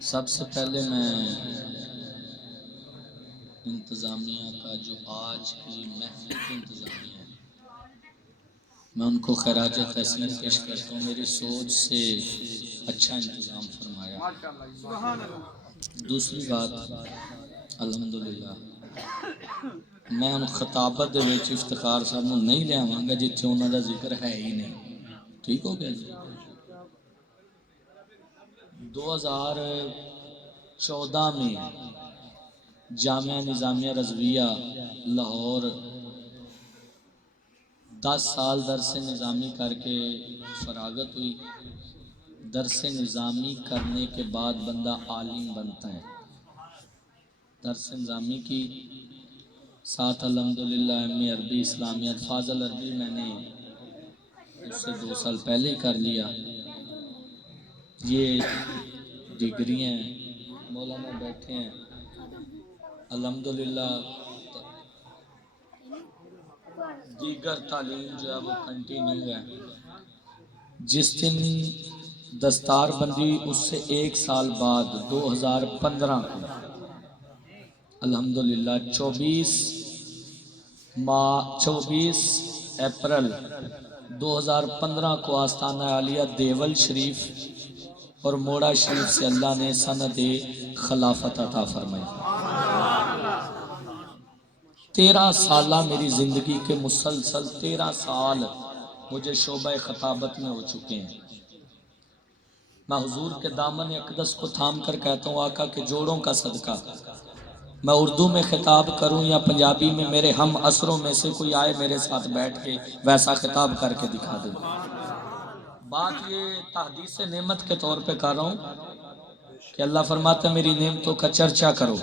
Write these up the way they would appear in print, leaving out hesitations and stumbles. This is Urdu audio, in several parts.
سب سے پہلے میں انتظامیہ کا جو آج کی محفل کی انتظامیہ ہے میں ان کو خراج تحسین پیش کرتا ہوں. میری سوچ سے اچھا انتظام فرمایا. دوسری بات الحمدللہ میں ان خطابت دے وچ افتخار صاحب نوں نہیں لے آواں گا جتھے انہاں دا ذکر ہے ہی نہیں. ٹھیک ہو گیا جی. 2014 میں جامعہ نظامیہ رضویہ لاہور 10 سال درس نظامی کر کے فراغت ہوئی. درس نظامی کرنے کے بعد بندہ عالم بنتا ہے. درس نظامی کی ساتھ الحمدللہ ایم اے عربی اسلامیات فاضل عربی میں نے اس سے 2 سال پہلے ہی کر لیا. یہ ڈگری ہیں مولانا بیٹھے ہیں الحمدللہ. دیگر تعلیم جو ہے وہ کنٹینیو ہے. جس دن دستار بندی اس سے 1 سال بعد 2015 کو الحمدللہ 24 اپریل 2015 کو آستانہ عالیہ دیول شریف اور موڑا شریف سے اللہ نے سند خلافت عطا فرمائی. 13 سالہ میری زندگی کے مسلسل 13 سال مجھے شعبہ خطابت میں ہو چکے ہیں. میں حضور کے دامن اقدس کو تھام کر کہتا ہوں آقا کے جوڑوں کا صدقہ میں اردو میں خطاب کروں یا پنجابی میں میرے ہم عصروں میں سے کوئی آئے میرے ساتھ بیٹھ کے ویسا خطاب کر کے دکھا دے. بات یہ تحدیث نعمت کے طور پہ کر رہا ہوں کہ اللہ فرماتا ہے میری نعمتوں کا چرچا کرو.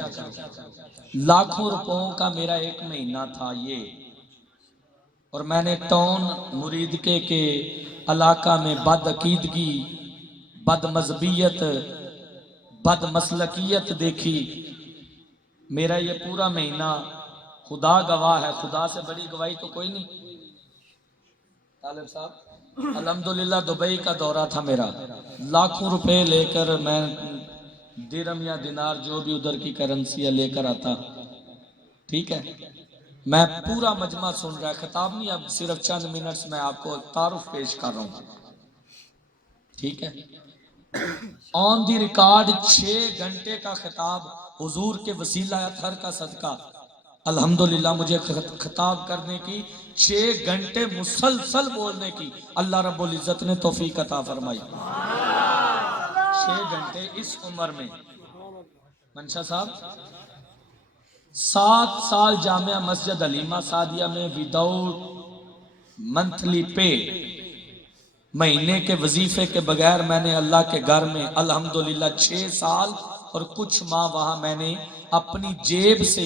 لاکھوں روپوں کا میرا 1 مہینہ تھا یہ اور میں نے ٹون مرید کے علاقہ میں بد عقیدگی بد مذہبیت بد مسلکیت دیکھی. میرا یہ پورا مہینہ خدا گواہ ہے, خدا سے بڑی گواہی تو کوئی نہیں. طالب صاحب الحمدللہ دبئی کا دورہ تھا میرا. لاکھوں روپے لے کر میں درہم یا دینار جو بھی ادھر کی کرنسی ہے لے کر آتا. ٹھیک ہے میں پورا مجمع سن رہا ہے. خطاب نہیں, اب صرف چند منٹس میں آپ کو تعارف پیش کر رہا ہوں. ٹھیک ہے آن دی ریکارڈ 6 گھنٹے کا خطاب حضور کے وسیلہ اطہر کا صدقہ الحمدللہ مجھے خطاب کرنے کی 6 گھنٹے مسلسل بولنے کی اللہ رب العزت نے توفیق عطا فرمائی. 6 گھنٹے اس عمر میں. منشا صاحب 7 سال جامعہ مسجد علیمہ سعدیہ میں وداؤٹ منتھلی پے مہینے کے وظیفے کے بغیر میں نے اللہ کے گھر میں الحمدللہ 6 سال اور کچھ ماہ وہاں میں نے اپنی جیب سے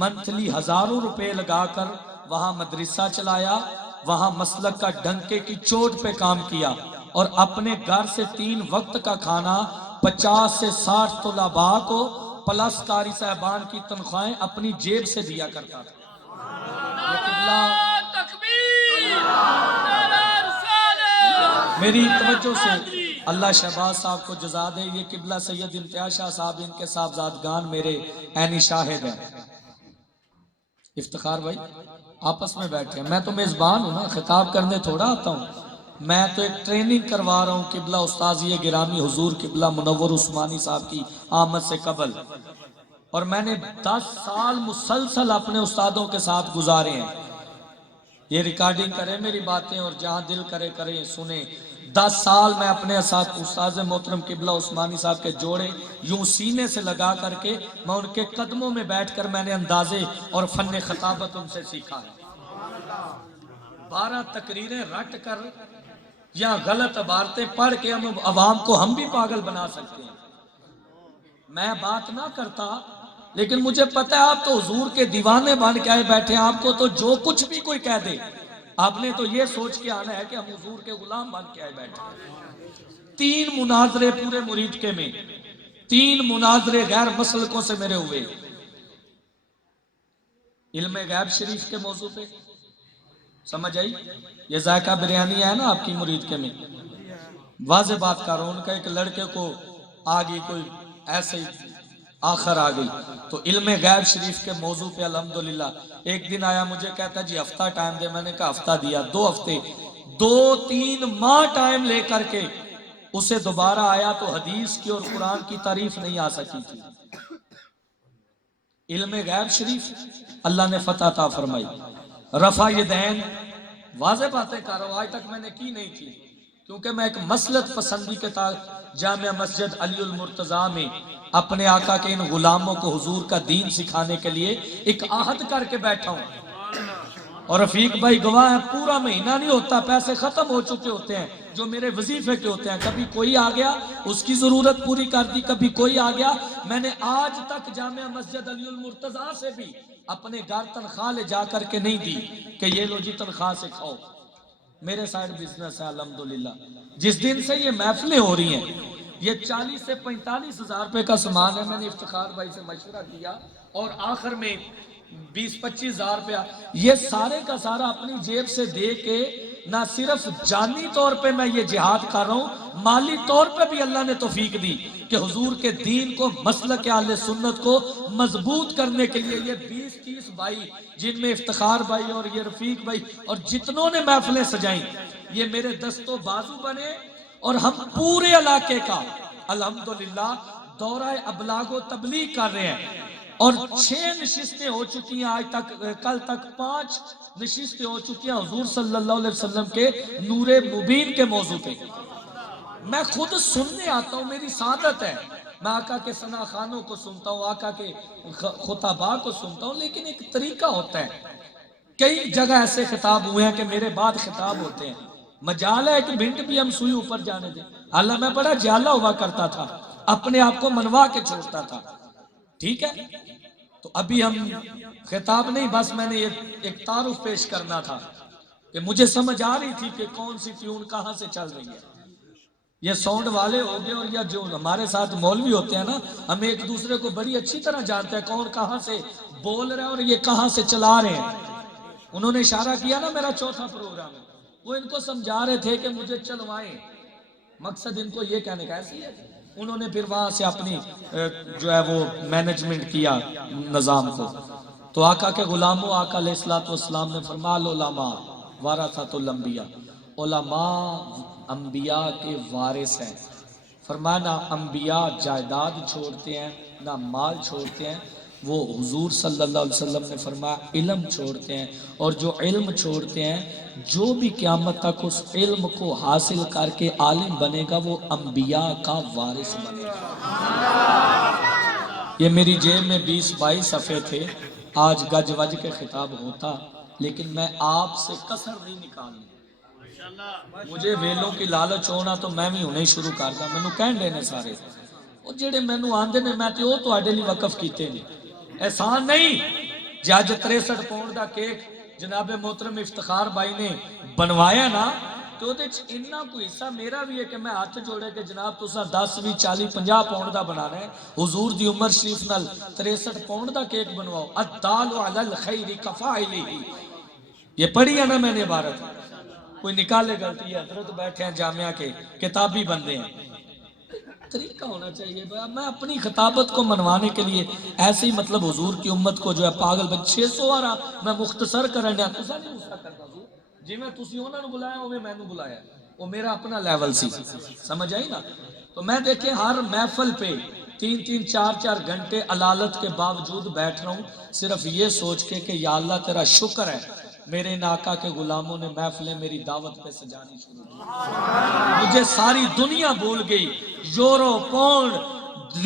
منتھلی ہزاروں روپے لگا کر وہاں مدرسہ چلایا. وہاں مسلک کا ڈنکے کی چوٹ پہ کام کیا اور اپنے گھر سے 3 وقت کا کھانا 50 سے 60 طلباء کو پلس قاری صاحبان کی تنخواہیں اپنی جیب سے دیا کرتا تھا. میری توجہ سے اللہ شہباز صاحب کو جزا دے. یہ قبلہ سید امتیاز شاہ صاحب ان کے صاحبزادگان میرے عینی شاہد ہیں. افتخار بھائی آپس میں بیٹھے ہیں. میں تو میزبان ہوں نا, خطاب کرنے تھوڑا آتا ہوں. میں تو ایک ٹریننگ کروا رہا ہوں قبلہ استاذی گرامی حضور قبلہ منور عثمانی صاحب کی آمد سے قبل. اور میں نے 10 سال مسلسل اپنے استادوں کے ساتھ گزارے ہیں. یہ ریکارڈنگ کریں میری باتیں اور جہاں دل کرے کریں سنیں. 10 سال میں اپنے استاذ محترم قبلہ عثمانی صاحب کے جوڑے یوں سینے سے لگا کر کے میں ان کے قدموں میں بیٹھ کر میں نے اندازے اور فن خطابت ان سے سیکھا ہے. 12 تقریریں رٹ کر یا غلط عبارتیں پڑھ کے ہم عوام کو ہم بھی پاگل بنا سکتے ہیں. میں بات نہ کرتا لیکن مجھے پتہ ہے آپ تو حضور کے دیوانے بن کے آئے بیٹھے. آپ کو تو جو کچھ بھی کوئی کہہ دے آپ نے تو یہ سوچ کے آنا ہے کہ ہم حضور کے غلام بن کے آئے بیٹھے. 3 مناظرے پورے مرید کے میں, 3 مناظرے غیر مسلکوں سے میرے ہوئے. علم غیب شریف کے موضوع پہ سمجھ آئی. یہ ذائقہ بریانی ہے نا آپ کی مرید کے میں, واضح بات کر رہا ہوں. ان کا ایک لڑکے کو آگئی کوئی ایسے ہی آخر آ گئی. تو علم غیب شریف کے موضوع پہ الحمدللہ ایک دن آیا مجھے کہتا جی ہفتہ ٹائم دے. میں نے کہا ہفتہ دیا, 2 ہفتے 2-3 ماہ ٹائم لے کر کے اسے دوبارہ آیا تو حدیث کی اور قرآن کی تعریف نہیں آ سکی تھی. علم غیب شریف اللہ نے فتح عطا فرمائی. رفع یدین واضح باتیں کر رہا ہوں, آج تک میں نے کی نہیں تھی کیونکہ میں ایک مسلط پسندی کے تحت جامعہ مسجد علی المرتضیٰ میں اپنے آقا کے ان غلاموں کو حضور کا دین سکھانے کے لیے ایک عہد کر کے بیٹھا ہوں. اور رفیق بھائی گواہ ہے, پورا مہینہ نہیں ہوتا, پیسے ختم ہو چکے ہوتے ہیں جو میرے وظیفے کے ہوتے ہیں. کبھی کوئی آ گیا اس کی ضرورت پوری کر دی, کبھی کوئی آ گیا. میں نے آج تک جامعہ مسجد علی المرتضیٰ سے بھی اپنے گھر تنخواہ لے جا کر کے نہیں دی کہ یہ لو جی تنخواہ سے کھاؤ. میرے سائیڈ بزنس ہے الحمدللہ. جس دن سے یہ محفلیں ہو رہی ہیں یہ 40 سے 45 ہزار روپے کا سامان ہے. میں نے افتخار بھائی سے مشورہ کیا اور آخر میں 20-25 ہزار روپیہ یہ سارے کا سارا اپنی جیب سے دے کے نہ صرف جانی طور پہ میں یہ جہاد کر رہا ہوں, مالی طور پہ بھی اللہ نے توفیق دی کہ حضور کے دین کو مسلک اہل سنت کو مضبوط کرنے کے لیے یہ 20-30 بھائی جن میں افتخار بھائی اور یہ رفیق بھائی اور جتنوں نے محفلیں سجائیں یہ میرے دست و بازو بنے. اور ہم پورے علاقے کا الحمدللہ دورہ ابلاغ و تبلیغ کر رہے ہیں اور 6 نشستیں ہو چکی ہیں آج تک. کل تک 5 نشستیں ہو چکی ہیں حضور صلی اللہ علیہ وسلم کے نور مبین کے موضوع پہ. میں خود سننے آتا ہوں, میری سعادت ہے. میں آقا کے ثنا خانوں کو سنتا ہوں, آقا کے خطباء کو سنتا ہوں, لیکن ایک طریقہ ہوتا ہے. کئی جگہ ایسے خطاب ہوئے ہیں کہ میرے بعد خطاب ہوتے ہیں. مجال ہے کہ بھنٹ بھی ہم سوئی اوپر جانے دیں. حالانکہ میں بڑا جھالا ہوا کرتا تھا, اپنے آپ کو منوا کے چھوڑتا تھا. ٹھیک ہے, تو ابھی ہم خطاب نہیں, بس میں نے ایک تعارف پیش کرنا تھا کہ مجھے سمجھ آ رہی تھی کہ کون سی ٹیون کہاں سے چل رہی ہے. یہ ساؤنڈ والے ہو گئے اور یہ جو ہمارے ساتھ مولوی ہوتے ہیں نا, ہم ایک دوسرے کو بڑی اچھی طرح جانتے ہیں کون کہاں سے بول رہا ہے اور یہ کہاں سے چلا رہے ہیں. انہوں نے اشارہ کیا نا میرا چوتھا پروگرام ہے, وہ ان کو سمجھا رہے تھے کہ مجھے چلوائیں, مقصد ان کو یہ کہنے کا ایسی ہے. انہوں نے پھر وہاں سے اپنی جو ہے وہ مینجمنٹ کیا نظام کو. تو آقا کے غلاموں, آقا علیہ الصلوۃ والسلام نے فرمایا العلماء ورثۃ الانبیاء, علماء انبیاء کے وارث ہیں. فرمایا نہ انبیاء جائیداد چھوڑتے ہیں نہ مال چھوڑتے ہیں, وہ حضور صلی اللہ علیہ وسلم نے فرمایا علم چھوڑتے ہیں. اور جو علم چھوڑتے ہیں جو بھی قیامت تک اس علم کو حاصل کر کے عالم بنے گا وہ انبیاء کا وارث بنے گا. یہ میری جیب میں 20-22 صفحے تھے, آج گج وج کے خطاب ہوتا لیکن میں آپ سے کسر نہیں نکالنی. مجھے ویلوں کی لالچ ہونا تو میں بھی ہونے شروع کرتا. مینوں کہن دے نے سارے وہ جڑے مینوں آندے نے میں تے وہ تواڈے لئی وقف کیتے نے, احسان نہیں. جج 63 پاؤنڈ دا کیک جناب محترم افتخار بھائی نے بنوایا نا, تو وہ اتنا کوئی حصہ میرا بھی ہے کہ میں ہاتھ جوڑے کہ جناب تسا 10 بھی 40-50 پاؤنڈ دا بنا رہے ہیں. حضور دی عمر شریف نال 63 پاؤنڈ دا کیک بنواؤ. الدال علی الخیر کفاعلہ, یہ پڑھی ہے نا میں نے عبارت, کوئی نکالے غلطی ہے. حضرت بیٹھے ہیں جامعہ کے کتابی بندے ہیں, طریقہ ہونا چاہیے. میں اپنی خطابت کو منوانے کے لیے ایسے ہی مطلب حضور کی امت کو جو ہے پاگل بن 600 آرہا میں مختصر کرنے تسا نہیں غصہ کرتا حضور جی میں تسی انہوں نے بلایا وہ میں نے بلایا, وہ میرا اپنا لیول سی. سمجھ آئی نا. تو میں دیکھیں ہر محفل پہ 3-3 4-4 گھنٹے علالت کے باوجود بیٹھ رہا ہوں صرف یہ سوچ کے کہ یا اللہ تیرا شکر ہے میرے ان آقا کے غلاموں نے محفلیں میری دعوت پہ سجانی شروع کی. مجھے ساری دنیا بھول گئی, یورو پاؤنڈ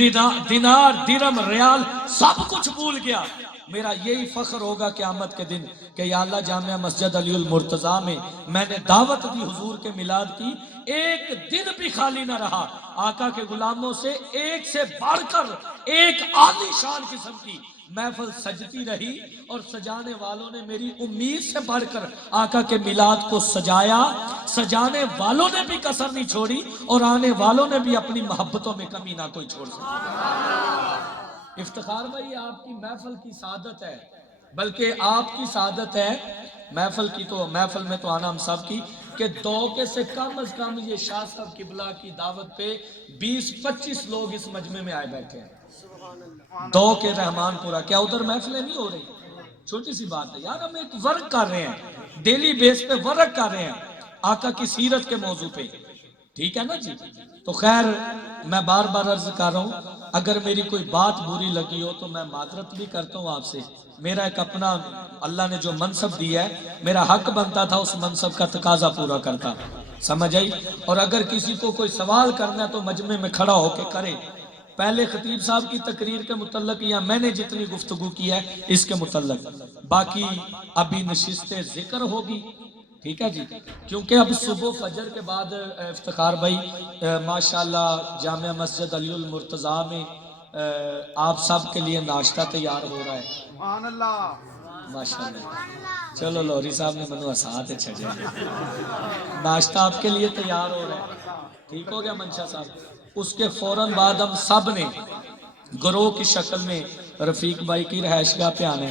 دینار درہم ریال سب کچھ بھول گیا. میرا یہی فخر ہوگا قیامت کے دن کہ یا اللہ جامعہ مسجد علی المرتضیٰ میں نے دعوت دی حضور کے میلاد کی, ایک دن بھی خالی نہ رہا. آقا کے غلاموں سے ایک سے بڑھ کر ایک عالی شان قسم کی محفل سجتی رہی, اور سجانے والوں نے میری امید سے بڑھ کر آقا کے میلاد کو سجایا. سجانے والوں نے بھی کسر نہیں چھوڑی اور آنے والوں نے بھی اپنی محبتوں میں کمی نہ کوئی چھوڑ سکتا. افتخار بھائی آپ کی محفل کی سعادت ہے, بلکہ آپ کی سعادت ہے محفل کی, تو محفل میں تو آنا ہم سب کی. کہ دوکے سے کم از کم یہ شاہ صاحب قبلہ کی دعوت پہ 20-25 لوگ اس مجمع میں آئے بیٹھے ہیں، دو کے رحمان پورا. کیا ادھر محفلیں نہیں ہو رہی؟ چھوٹی سی بات ہے یار، ہم ایک ورک کر رہے ہیں، ڈیلی بیس پہ ورک کر رہے ہیں آقا کی سیرت کے موضوع پہ، ٹھیک ہے نا جی. تو خیر میں بار بار عرض کر رہا ہوں، اگر میری کوئی بات بری لگی ہو تو میں معذرت بھی کرتا ہوں آپ سے. میرا ایک اپنا اللہ نے جو منصب دیا ہے، میرا حق بنتا تھا اس منصب کا تقاضا پورا کرتا، سمجھ آئی. اور اگر کسی کو کوئی سوال کرنا ہے تو مجمع میں کھڑا ہو کے کرے، پہلے خطیب صاحب کی تقریر کے متعلق یا میں نے جتنی گفتگو کی ہے اس کے متعلق، باقی ابھی نشست ذکر ہوگی، ٹھیک ہے جی. کیونکہ اب صبح فجر کے بعد افتخار بھائی ماشاءاللہ جامعہ مسجد علی المرتضیٰ میں آپ سب کے لیے ناشتہ تیار ہو رہا ہے. سبحان اللہ ماشاءاللہ. چلو لوری صاحب نے منو اسات اچھا جائے، ناشتہ آپ کے لیے تیار ہو رہا ہے، ٹھیک ہو گیا منشا صاحب. اس کے فوراً بعد ہم سب نے گروہ کی شکل میں رفیق بھائی کی رہائش گاہ پہ آنے،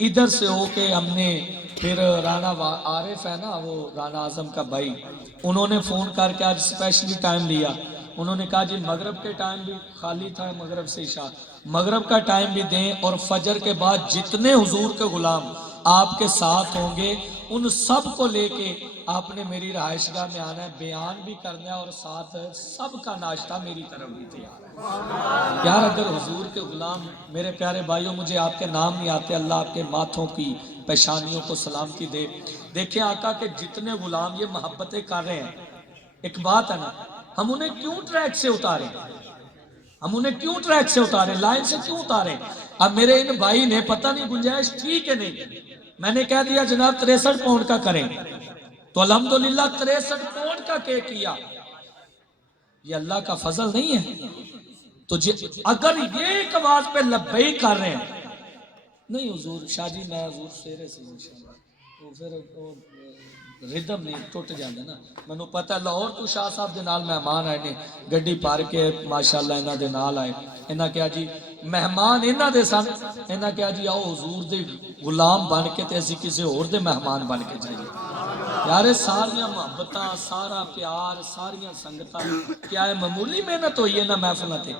ادھر سے ہو کے ہم نے پھر رانا عارف ہے نا، وہ رانا اعظم کا بھائی، انہوں نے فون کر کے آج اسپیشلی ٹائم لیا. انہوں نے کہا جی مغرب کے ٹائم بھی خالی تھا، مغرب سے عشاء، مغرب کا ٹائم بھی دیں، اور فجر کے بعد جتنے حضور کے غلام آپ کے ساتھ ہوں گے ان سب کو لے کے آپ نے میری رہائش گاہ میں آنا ہے، بیان بھی کرنا ہے، اور ساتھ سب کا ناشتہ میری طرف بھی تیار ہے. یار اگر حضور کے غلام، میرے پیارے بھائیوں مجھے آپ کے نام نہیں آتے، اللہ آپ کے ماتھوں کی پیشانیوں کو سلامتی دے. دیکھیں آقا کے جتنے غلام یہ محبتیں کر رہے ہیں، ایک بات ہے نا، ہم انہیں کیوں ٹریک سے اتارے، ہم انہیں کیوں ٹریک سے اتارے، لائن سے کیوں اتارے؟ اب میرے ان بھائی نے پتہ نہیں گنجائش ٹھیک ہے نہیں، میں نے کہہ دیا جناب 63 پاؤنڈ کا کریں، تو الحمدللہ 63 پاؤنڈ کا کیک کیا. یہ اللہ کا فضل نہیں ہے؟ تو اگر یہ ایک آواز پہ لبیک کر رہے ہیں، نہیں حضور شاہ جی میں حضور سیرے سے انشاءاللہ، تو پھر ردم نہیں ٹوٹ جاندے نا. میں پتہ ہے لاہور تو شاہ صاحب دے نال مہمان آئے نے، گڈی پار کے ماشاءاللہ انہاں دے نال آئے، انہاں کیا جی مہمان انہاں دے سن، انہاں کیا جی آؤ حضور دے غلام بن کے تے اسی کسی اور دے مہمان بن کے جائیے. یار ساریاں محبتاں، سارا پیار، ساریاں سنگتاں، کیا ہے معمولی محنت ہوئی ہے نا محفلہ تے.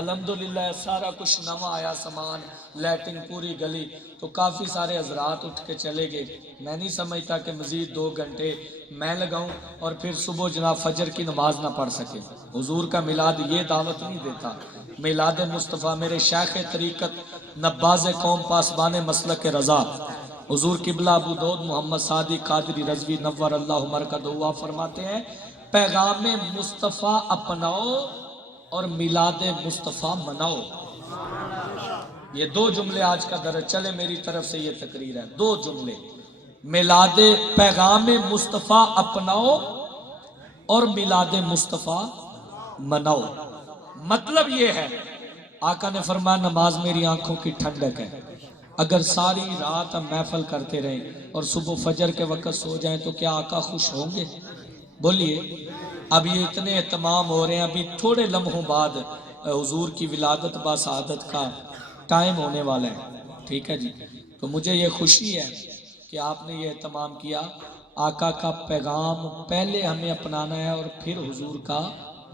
الحمدللہ سارا کچھ نواں آیا سامان، لیٹنگ پوری گلی، تو کافی سارے حضرات اٹھ کے چلے گئے. میں نہیں سمجھتا کہ مزید 2 گھنٹے میں لگاؤں اور پھر صبح جناب فجر کی نماز نہ پڑھ سکے. حضور کا میلاد یہ دعوت نہیں دیتا. میلاد مصطفیٰ میرے شیخ طریقت نباز قوم پاسبان مسلک رضا حضور قبلہ ابو داؤد محمد صادق قادری رضوی نور اللہ مرکز دعا فرماتے ہیں، پیغام مصطفیٰ اپناؤ اور میلاد مصطفیٰ مناؤ. یہ 2 جملے آج کا درس چلے میری طرف سے، یہ تقریر ہے 2 جملے، میلاد پیغام مصطفیٰ اپناؤ اور میلاد مصطفیٰ مناؤ. مطلب یہ ہے آقا نے فرمایا نماز میری آنکھوں کی ٹھنڈک ہے، اگر ساری رات ہم محفل کرتے رہیں اور صبح فجر کے وقت سو جائیں تو کیا آقا خوش ہوں گے؟ بولیے. اب یہ اتنے اہتمام ہو رہے ہیں، ابھی تھوڑے لمحوں بعد حضور کی ولادت با سعادت کا ٹائم ہونے والا ہے، ٹھیک ہے جی. تو مجھے یہ خوشی ہے کہ آپ نے یہ اہتمام کیا. آقا کا پیغام پہلے ہمیں اپنانا ہے اور پھر حضور کا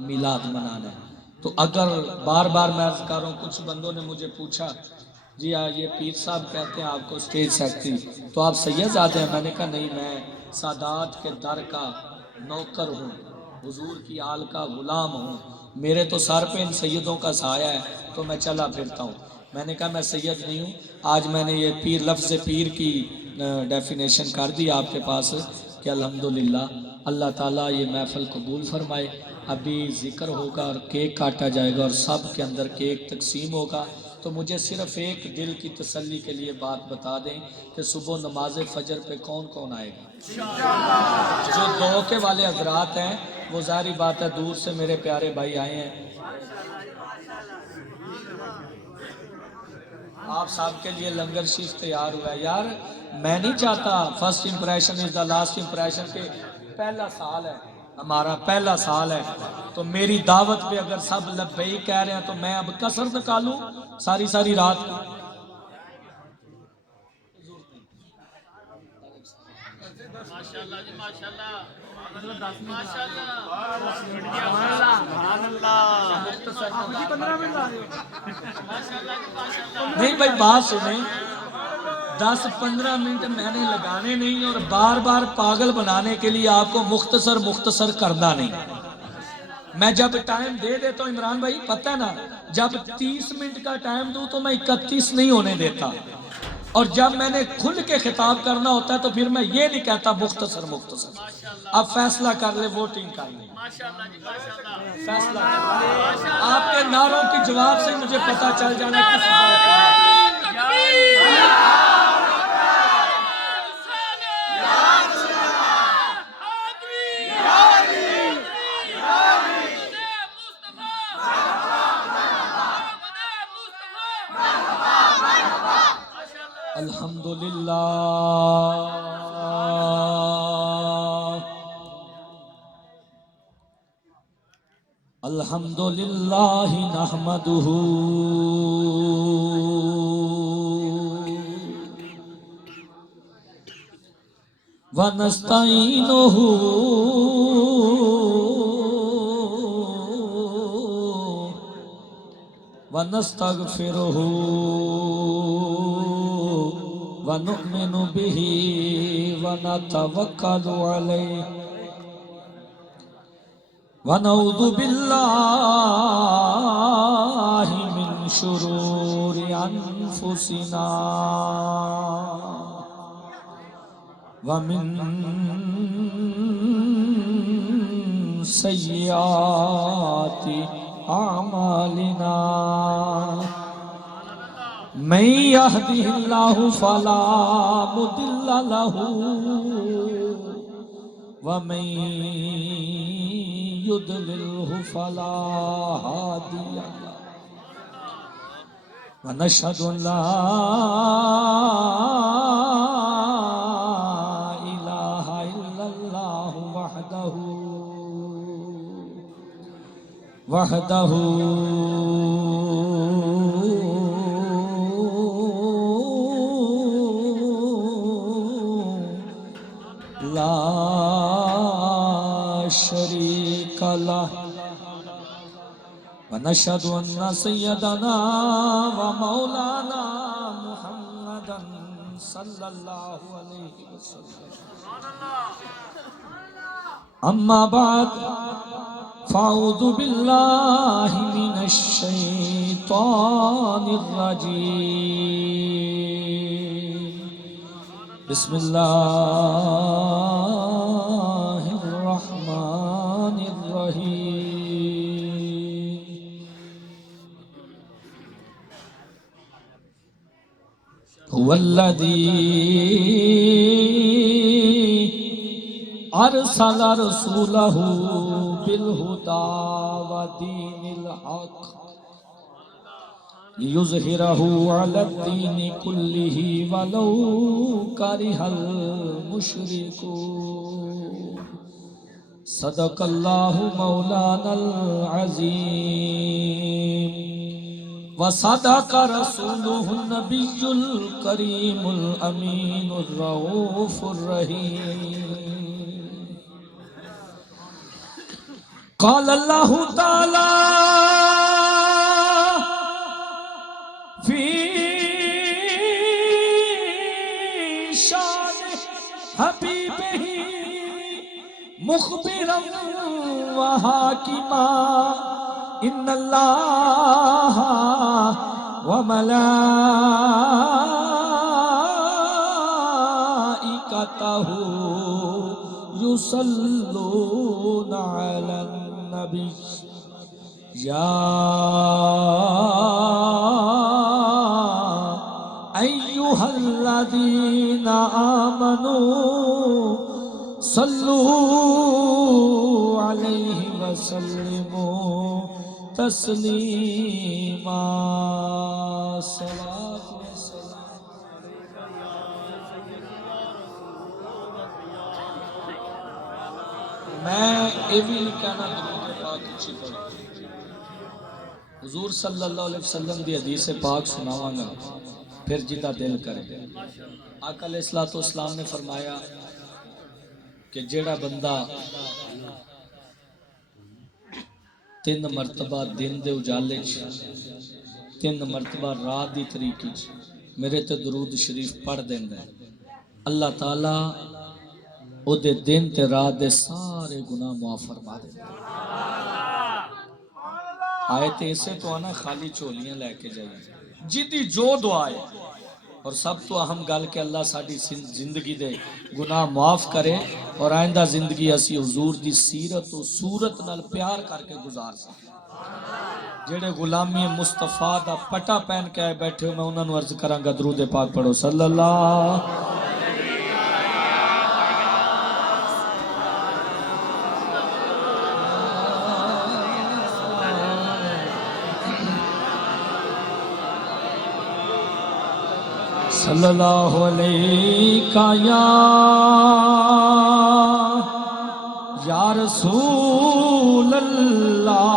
میلاد منانا ہے. تو اگر بار بار میں عرض کر رہا ہوں، کچھ بندوں نے مجھے پوچھا جی یہ پیر صاحب کہتے ہیں آپ کو اسٹیج سیکٹری، تو آپ سید زادے ہیں؟ میں نے کہا نہیں، میں سادات کے در کا نوکر ہوں، حضور کی آل کا غلام ہوں، میرے تو سر پہ ان سیدوں کا سایہ ہے تو میں چلا پھرتا ہوں. میں نے کہا میں سید نہیں ہوں. آج میں نے یہ پیر لفظ پیر کی ڈیفینیشن کر دی آپ کے پاس کہ الحمدللہ اللہ تعالیٰ یہ محفل قبول فرمائے. ابھی ذکر ہوگا اور کیک کاٹا جائے گا اور سب کے اندر کیک تقسیم ہوگا. تو مجھے صرف ایک دل کی تسلی کے لیے بات بتا دیں کہ صبح نماز فجر پہ کون کون آئے گا؟ جو دوکے والے حضرات ہیں وہ ظاہری بات ہے دور سے میرے پیارے بھائی آئے ہیں، آپ صاحب کے لیے لنگر شریف تیار ہوا ہے. یار میں نہیں چاہتا first impression is the last impression کے، پہلا سال ہے ہمارا، پہلا سال ہے، تو میری دعوت پہ اگر سب لبیک کہہ رہے ہیں تو میں اب کسر نکالوں ساری رات کو. نہیں بھائی بات سنیں، 10-15 منٹ میں نے لگانے نہیں اور بار بار پاگل بنانے کے لیے آپ کو مختصر کرنا نہیں۔ میں جب ٹائم دے دیتا ہوں عمران بھائی، پتہ ہے نا، جب 30 منٹ کا ٹائم دوں تو میں 31 نہیں ہونے دیتا، اور جب میں نے کھل کے خطاب کرنا ہوتا ہے تو پھر میں یہ نہیں کہتا مختصر۔ اب فیصلہ کر لے، ووٹنگ کر لے، فیصلہ کر لے۔ آپ کے نعروں کی جواب سے مجھے پتا چل جانا ہے کس بات کا۔ الحمدللہ الحمدللہ نحمدہ ونستعینہ ونستغفرہ ونؤمن به ونتوکل علیہ ونعوذ باللہ من شرور انفسنا ومن سیئات اعمالنا من يهده الله فلا مضل له ومن يضلله فلا هادي له ونشهد ان لا اله الا الله وحده لا شريك له ونشهد أن سيدنا ومولانا محمدا صلى الله عليه وسلم أما بعد فأعوذ بالله من الشيطان الرجيم بسم الله الرحمن الرحيم هو الذي أرسل رسوله بالهدى ودين الحق ليظهره على الدين كله ولو كره المشركون صدق الله مولانا العظيم وصدق رسوله النبي الكريم الأمين الرؤوف الرحيم قال الله تعالى في شان حبيبه مخبرا وحاكما إن الله وملائكته يصلون على النبي يا أيها الذين آمنوا صلوا عليه وسلموا تسلیما صلاة والسلام میں یہ بھی کہنا درود پاک اچھی پڑھوں حضور صلی اللہ علیہ وسلم دی حدیث پاک سناواں گا پھر جدا دل کرے۔ آقا علیہ الصلوۃ والسلام نے فرمایا کہ جیڑا بندہ 3 مرتبہ دن دے اجالے 3 مرتبہ رات دی طریقی میرے تے درود شریف پڑھ دیندا ہے، اللہ تعالی او دے دن تے رات دے سارے گناہ معاف فرما دیندا ہے۔ آئے تے اسے تو آنا خالی چولیاں لے کے جائیے جیدی جو دعائے، اور سب تو اہم گل کہ اللہ ساڈی زندگی دے گناہ معاف کرے اور آئندہ زندگی اسی حضور دی سیرت و صورت نال پیار کر کے گزار سکیں۔ جڑے غلامی مصطفیٰ دا پٹا پہن کے آئے بیٹھے ہو، میں انہوں نے عرض کراں گا درود پاک پڑھو صلی اللہ۔ صلی اللہ علیہ یا رسول اللہ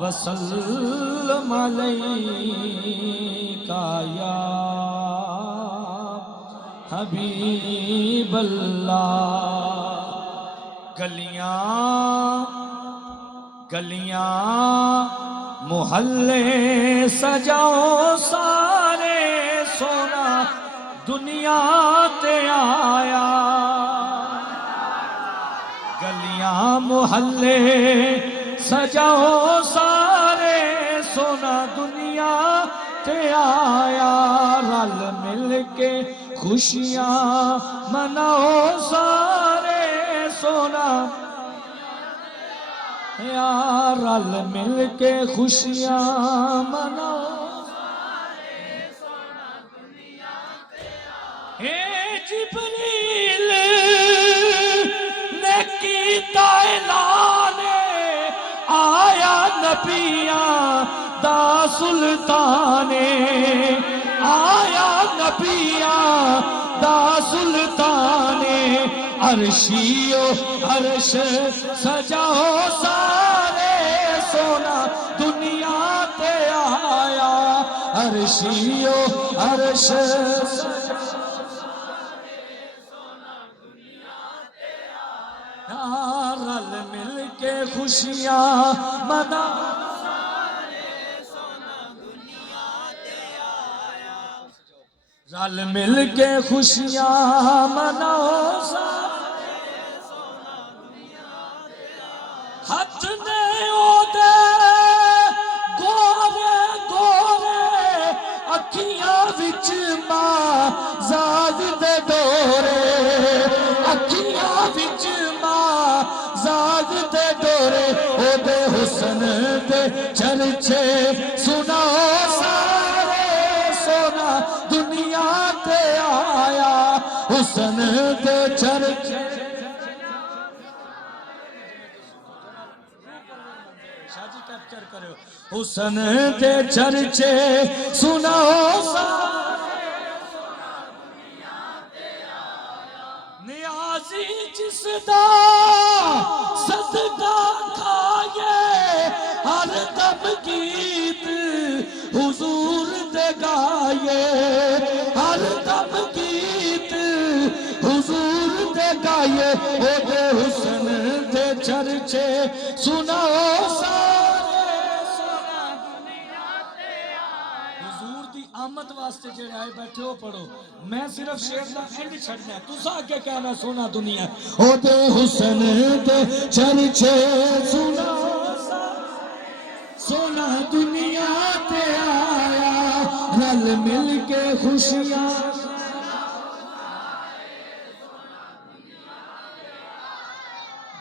وسلم علیکہ یا حبیب اللہ۔ گلیاں محلے سجاؤ سارے سونا دنیا تے آیا، گلیاں محلے سجاؤ سارے سونا دنیا تے آیا، رل مل کے خوشیاں مناؤ سارے سونا یا رل مل کے خوشیاں مناؤ، اے جبریل نے کیتا اعلان آیا نبیاں دا سلطان، آیا نبیاں دا سلطان، عرشیو عرش سجاؤ سارے سونا دنیا تے آیا، عرشیو عرش رل مل کے خوشیاں منا، رل مل کے خوشیاں مناؤ، ہاتھ نے او دے گورے گورے اکھیاں وچ ماں زاد دے ڈورے، اکھیاں وچ ماں زاد دے ڈورے، او دے حسن دے چرچے سناؤ سارے سونا دنیا تے آیا، حسن دے چرچے حسن دے چرچے سناؤ سارے نیازی جس دا صدقہ کھائے، ہر دم گیت حضور دے گائے، ہر دم گیت حضور دے گائے، او دے حسن دے چرچے سناؤ سارے سونا دنیا تے آیا۔ حضور دی آمد واسطے جڑے آئے بیٹھے ہو پڑھو، میں صرف شیر دا اینڈ چھڑنا ہے، تسا آگے کہنا سونا دنیا، او دے حسن دے چرچے سناؤ سونا دنیا تے آیا، رل مل کے خوشیاں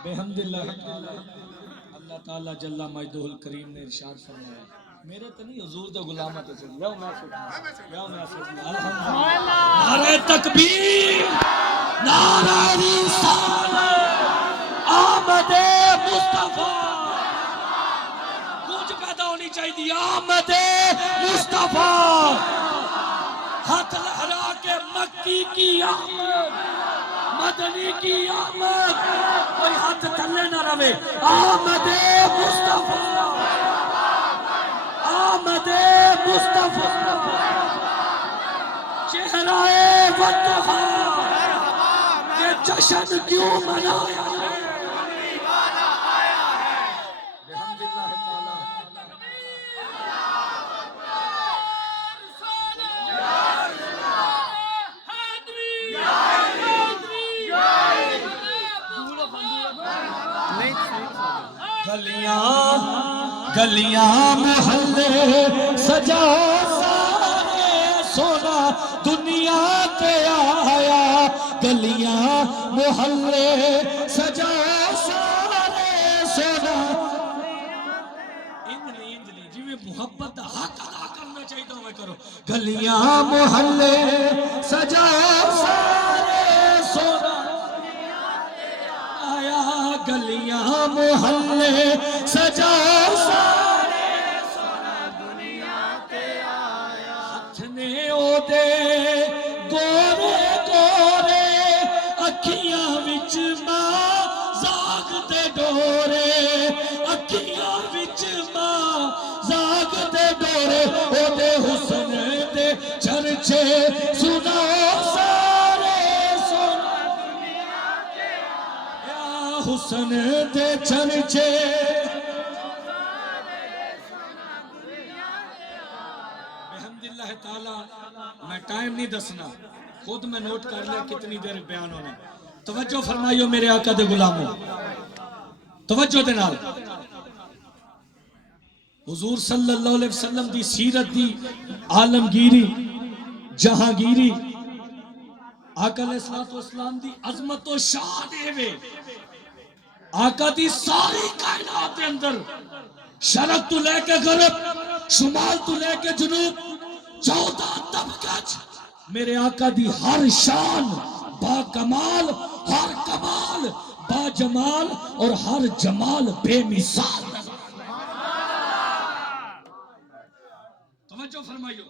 بحمد اللہ۔ اللہ تعالیٰ جل مجدہ الکریم نے ارشاد فرمایا، میرے تو نہیں حضور دے غلامت ہے، یا میں الحمدللہ، نعرہ تکبیر، نعرہ رسالت، آمد مصطفیٰ، گونج پیدا ہونی چاہیے، آمد مصطفیٰ، ہاتھ لہرا کے مکی کی آمد، مدنی کی آمد، کوئی ہاتھ تھلے نہ روے، آمد مصطفیٰ، آمد مصطفیٰ، چہرہ وطفہ، جشن کیوں منایا ہے؟ بحمد اللہ تعالی گلیاں گلیاں محلے سجا سارے سونا دنیا تے آیا گلیاں محلے سجا سارے سونا جی میں محبت دا حق ادا کرنا چاہیے تو میں کرو گلیاں محلے سجا سارے سونا گلیاں محلے سجا سارے سونا دنیا تے آیا ہاتھ نے او دے گورے گورے اکھیاں وچ ماں زاگ دے ڈورے اکھیاں وچ ماں زاگ دے ڈورے او دے حسن دے چرچے سنا حسن دے چرچے بحمد اللہ تعالی میں ٹائم نہیں دسنا خود میں نوٹ کر لیا کتنی دیر بیان ہونے توجہ فرمائیو میرے آقا دے غلاموں توجہ دے نال حضور صلی اللہ علیہ وسلم دی سیرت دی عالمگیری جہانگیری آقا علیہ السلام دی عظمت و شان ہے آقا دی ساری کائنات کے اندر شرق تو لے کے غرب شمال تو لے کے جنوب 14 طبقہ میرے آقا دی ہر شان با کمال ہر کمال با جمال اور ہر جمال بے مثال توجہ فرمائیو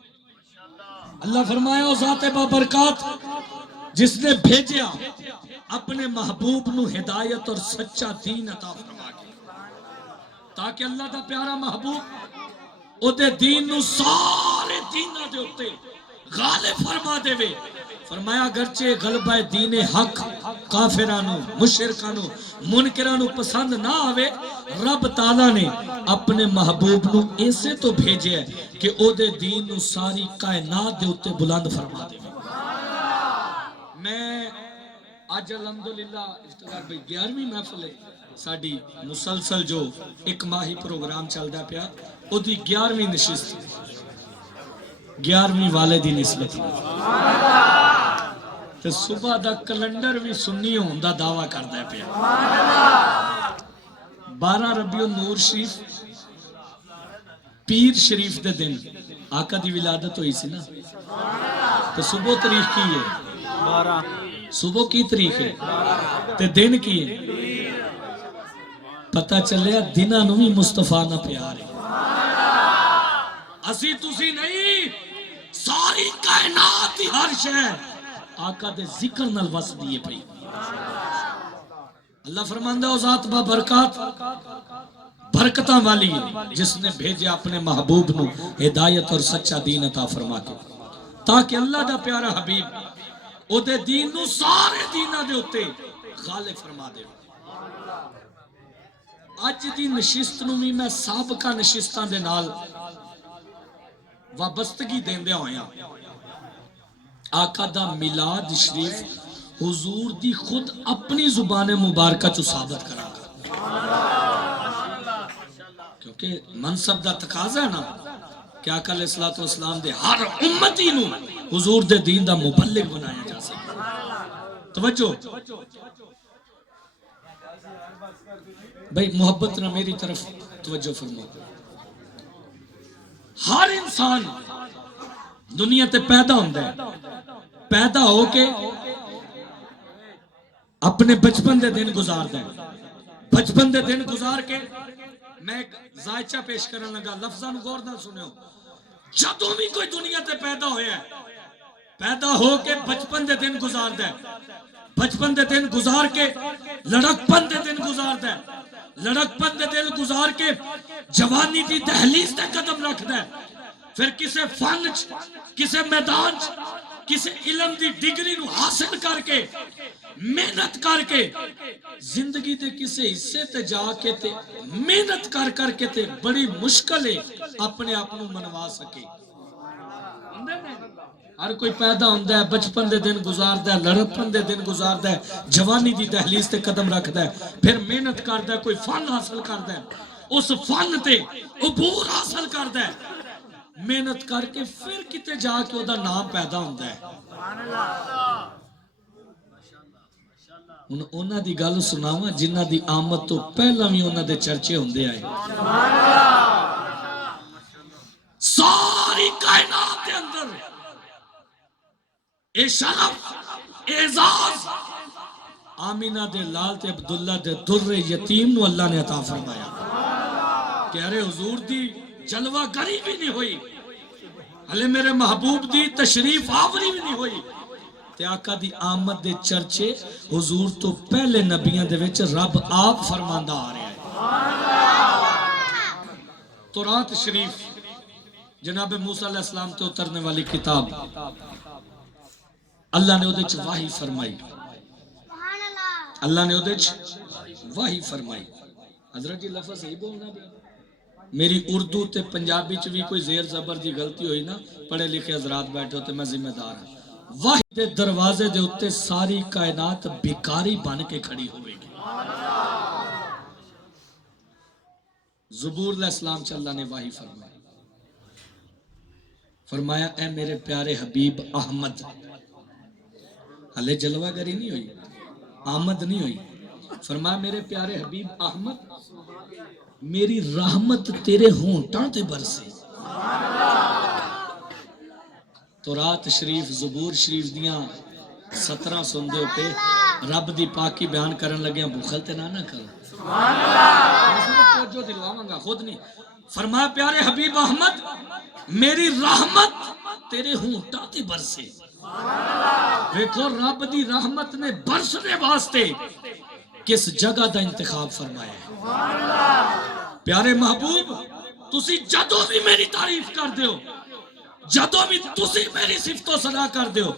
اللہ فرمایا او ذات بابرکات جس نے بھیجیا اپنے محبوب نو ہدایت اور سچا دین عطا فرما کے تاکہ اللہ دا پیارا محبوب او دے دین نو سارے دیناں دے اوتے غالب فرما دے وے فرمایا اگرچہ غلبہ دین حق کافرانو مشرکانو منکرانو پسند نہ آوے رب تعالیٰ نے اپنے محبوب نو ایسے تو بھیجے ہے کہ او دے دین نو ساری کائنات دے اوتے بلند فرما دے میں آج الحمدللہ افتخار بھئی 11ویں محفل ہے ساڑی مسلسل جو ایک ماہی پروگرام چل دا پیا او دی 11ویں نشست 11ویں والے دی نسبت تے صبح دا کلنڈر بھی سنی ہوندہ دعویٰ کردہ پیا 12 ربیع النور شریف پیر شریف دے دن آقا دی ولادت ہوئی سی نا تو صبح تاریخ کی ہے صبح کی تاریخ ہے تے دن کی ہے پتہ چلیا دنہ نوی مصطفیٰ نہ پیارے اسی تسی نہیں ساری کائنات ہر شہر آقا دے ذکر نال وس دیئے پئی اللہ فرماندہ او ذات با برکات برکتاں والی جس نے بھیجے اپنے محبوب نو ہدایت اور سچا دین عطا فرما کے تاکہ اللہ دا پیارا حبیب او دے دین نو سارے دینہ دے ہوتے غالب فرما دے آج دی نشست نو میں سابقہ نشستان دے نال وابستگی دین دے ہویا آقا دا میلاد شریف حضور دی خود اپنی زبان مبارکہ چو ثابت کرا کیونکہ منصب دا تقاضا ہے نا کہ آقا علیہ السلام دے ہر امتی نو حضور دے دین دا مبلغ بنایا جا سکتا توجہ بھئی محبت نہ میری طرف توجہ فرما ہر انسان دنیا تے پیدا ہوندہ ہے پیدا ہو کے اپنے بچپن دے دن گزار دیں بچپن دے دن گزار کے میں ایک ذائچہ پیش کرنے لگا لفظاں غور نہ سنے ہو جدوں بھی کوئی دنیا تے پیدا ہویا ہے پیدا ہو کے بچپن دے دن گزار دیں بچپن دے دن گزار کے لڑکپن دے دن گزار دیں لڑکپن دے دن گزار کے جوانی دی دہلیز تے قدم رکھ دیں پھر کسے فن کسے میدان کسے علم دی ڈگری نو حاصل کر کے محنت کر کے زندگی دے کسے حصے تے جا کے تے محنت کر کر کے تے بڑی مشکل ہے اپنے آپ کو منوا سکے. ہر کوئی پیدا ہوندہ ہے بچپن دے دن گزاردہ ہے لڑپن دے دن گزاردہ ہے جوانی دی دہلیز تے قدم رکھدہ ہے پھر محنت کردہ ہے کوئی فن حاصل کردہ ہے اس فن تے عبور حاصل کردہ ہے محنت کر کے پھر کتے جا کے وہ دا نام پیدا ہوندہ ہے. انہاں دی گل سناواں جنہاں دی آمد تو پہلا بھی انہاں دے چرچے ہوندے آئے. ساری کائنات کے اندر اے شرف اعزاز آمینہ دے لال تے عبداللہ دے در یتیم نو اللہ نے عطا فرمایا کہ ارے حضور دی جلوہ گری بھی نہیں ہوئی ہلے میرے محبوب دی تشریف آوری بھی نہیں ہوئی تے آقا دی آمد دے چرچے حضور تو پہلے نبیاں دے وچ رب آپ فرماندہ آ رہے ہیں. تورات شریف جناب موسیٰ علیہ السلام تے اترنے والی کتاب اللہ نے ادھے چھ وحی فرمائی اللہ نے ادھے چھ وحی فرمائی. حضرت جی لفظ صحیح بولنا بھی میری اردو تے پنجابی چھ بھی کوئی زیر زبر دی غلطی ہوئی نا پڑھے لکھے حضرات بیٹھے ہوتے میں ذمہ دار ہوں. وحی دے دروازے دے اتے ساری کائنات بیکاری بن کے کھڑی ہوئے گی. زبور علیہ السلام چھ اللہ نے وحی فرمائی فرمایا اے میرے پیارے حبیب احمد ہلے جلوہ گری نہیں ہوئی آمد نہیں ہوئی فرمایا میرے پیارے حبیب احمد میری رحمت تیرے ہونٹاں تے برسے. تورات شریف زبور شریف دیاں 17 سندے پہ رب دی پاکی بیان کرن لگے ہیں بخل تے نہ کرو جو دلواواں گا خود نہیں. فرمایا پیارے حبیب احمد میری رحمت تیرے ہونٹاں تے برسے. دیکھو رب دی رحمت نے برسنے واسطے کس جگہ دا انتخاب فرمایا ہے. پیارے محبوب تسی جدوں بھی میری تعریف کر دیو جدوں بھی تسی میری صفت و ثنا کر دیو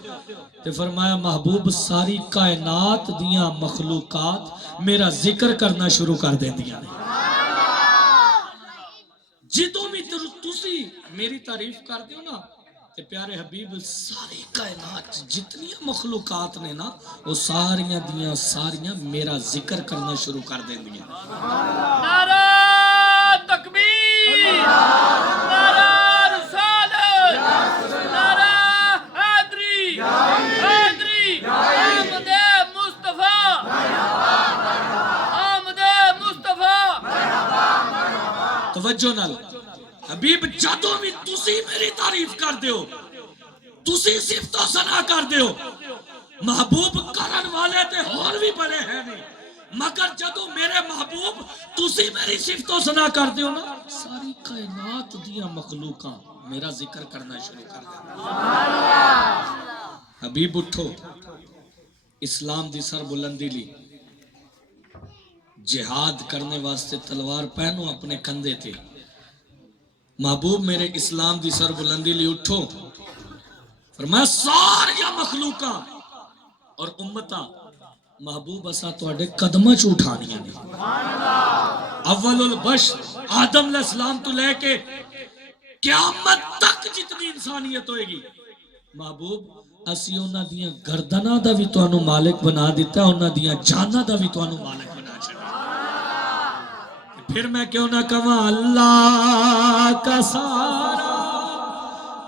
تے فرمایا محبوب ساری کائنات دیاں مخلوقات میرا ذکر کرنا شروع کر دیں دیا نے. جدوں بھی تسی میری تعریف کر دیو نا تے پیارے حبیب ساری کائنات جتنی مخلوقات نے نا وہ ساریاں دیاں ساریاں میرا ذکر کرنا شروع کر دیں دیا. نعرہ تکبیر نعرہ رسالت نعرہ حیدری حیدری آمد مصطفیٰ آمد مصطفیٰ. توجہ نال حبیب جدوں بھی تسی میری تعریف کر دیو تسی صفت و ثنا کر دیو محبوب کرن والے تے اور بھی بڑے ہیں نہیں مگر جدوں میرے محبوب تسی میری صفت و ثنا کر دیو نا ساری کائنات دیاں مخلوقاں میرا ذکر کرنا شروع کر دیں. حبیب اٹھو اسلام دی سر بلندی لی جہاد کرنے واسطے تلوار پہنو اپنے کندھے تھے. محبوب میرے اسلام دی سر بلندی لی اٹھو فرمایا ساریا مخلوقاں اور امتاں محبوب اسا تواڈے قدماں چ اٹھانیاں نے. اول البشر آدم علیہ السلام تو لے کے قیامت تک جتنی انسانیت ہوئے گی محبوب اسی انہاں دیاں گردناں دا بھی تانوں مالک بنا دیتا ہے انہاں دیاں جاناں دا بھی تانوں مالک بنا چھڑا. پھر میں کیوں نہ کہاں اللہ کا سارا